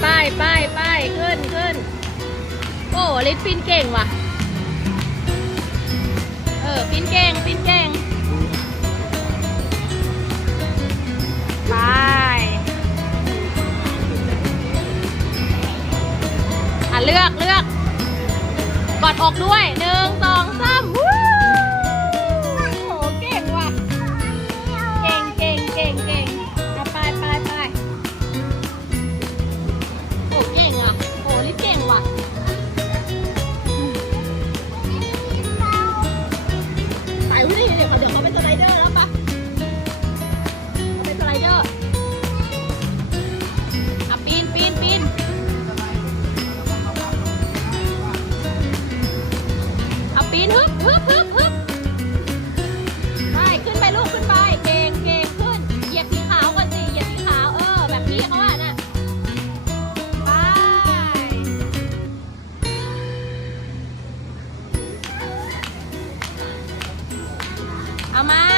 ไปไปไปขึ้นขึ้นโอ้ลิศฟินเก่งว่ะ เออฟินเก่งฟินเก่งไปอะเลือกเลือกกอดอกด้วยหนึ่งสองสามว เดี๋ยวเดี๋ยวเขาเป็นสไลเดอร์แล้วปะเขาเป็นสไลเดอร์อ่ปีนปีนปีนอ่ปีนฮึบฮึบฮึบฮึบ 妈